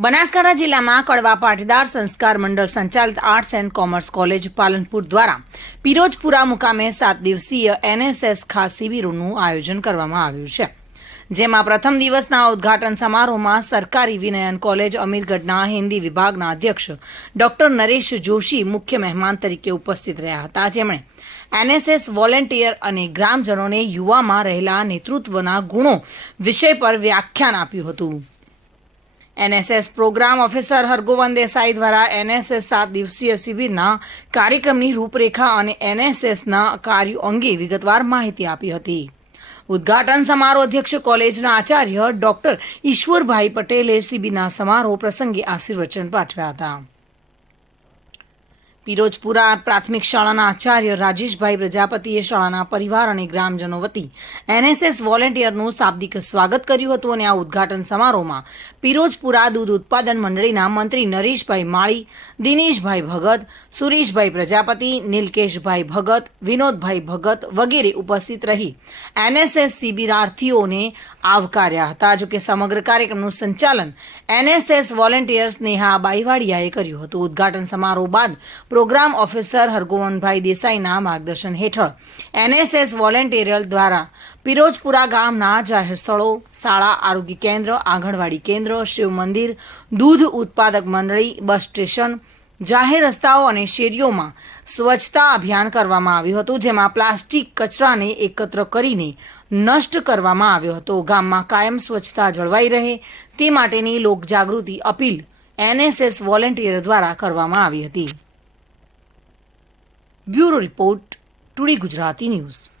બનાસકાંઠા જિલ્લામાં કડવા પાટીદાર સંસ્કાર મંડળ સંચાલિત arts and commerce college Palanpur દ્વારા પિરોજપુરા મુકામે 7 દિવસીય એનએસએસ ખાસ શિબિરોનું આયોજન કરવામાં આવ્યું છે, જેમાં પ્રથમ દિવસના ઉદ્ઘાટન સમારોહમાં સરકારી વિનયન કોલેજ અમીરગઢના હિન્દી વિભાગના અધ્યક્ષ ડોક્ટર નરેશ જોશી મુખ્ય મહેમાન તરીકે ઉપસ્થિત રહ્યા હતા, જેમણે એનએસએસ વોલેન્ટિયર અને ગ્રામજનોને યુવામાં રહેલા નેતૃત્વના ગુણો વિષય પર વ્યાખ્યાન આપ્યું હતું। NSS program officer Hargovan Desai द्वारा एनएसएस 7 दिवसीय शिबिરના કાર્યક્રમની રૂપરેખા અને એનએસએસના કાર્યો અંગે વિગતવાર માહિતી આપી હતી। ઉદ્ઘાટન સમારોહ અધ્યક્ષ કોલેજના આચાર્ય ડોક્ટર ઈશ્વરભાઈ પટેલે શિબિરના સમારોહ પ્રસંગે આશીર્વચન પાઠવ્યા હતા। પિરોજપુરા પ્રાથમિક શાળાના આચાર્ય રાજેશભાઈ પ્રજાપતિએ શાળાના પરિવાર અને ગ્રામજનો વતી એનએસએસ વોલેન્ટિયરનું શાબ્દિક સ્વાગત કર્યું હતું અને આ ઉદ્ઘાટન સમારોહમાં પિરોજપુરા દૂધ ઉત્પાદન મંડળીના મંત્રી નરેશભાઈ માળી, દિનેશભાઈ ભગત, સુરેશભાઈ પ્રજાપતિ, નીલકેશભાઈ ભગત, વિનોદભાઈ ભગત વગેરે ઉપસ્થિત રહી એનએસએસ શિબિરાર્થીઓને આવકાર્યા હતા। જોકે સમગ્ર કાર્યક્રમનું સંચાલન એનએસએસ વોલેન્ટિયર સ્નેહા બાઈવાડિયાએ કર્યું હતું। ઉદ્ઘાટન સમારોહ બાદ પ્રોગ્રામ ઓફિસર હરગોવનભાઈ દેસાઈના માર્ગદર્શન હેઠળ એનએસએસ વોલેન્ટિયર દ્વારા પિરોજપુરા ગામના જાહેર સ્થળો, શાળા, આરોગ્ય કેન્દ્ર, આંગણવાડી કેન્દ્ર, શિવ મંદિર, દૂધ ઉત્પાદક મંડળી, બસ સ્ટેશન, જાહેર રસ્તાઓ અને શેરીઓમાં સ્વચ્છતા અભિયાન કરવામાં આવ્યું હતું, જેમાં પ્લાસ્ટિક કચરાને એકત્ર કરીને નષ્ટ કરવામાં આવ્યો હતો। ગામમાં કાયમ સ્વચ્છતા જળવાઈ રહે તે માટેની લોકજાગૃતિ અપીલ એનએસએસ વોલેન્ટિયર દ્વારા કરવામાં આવી હતી। Bureau report, today Gujarati news.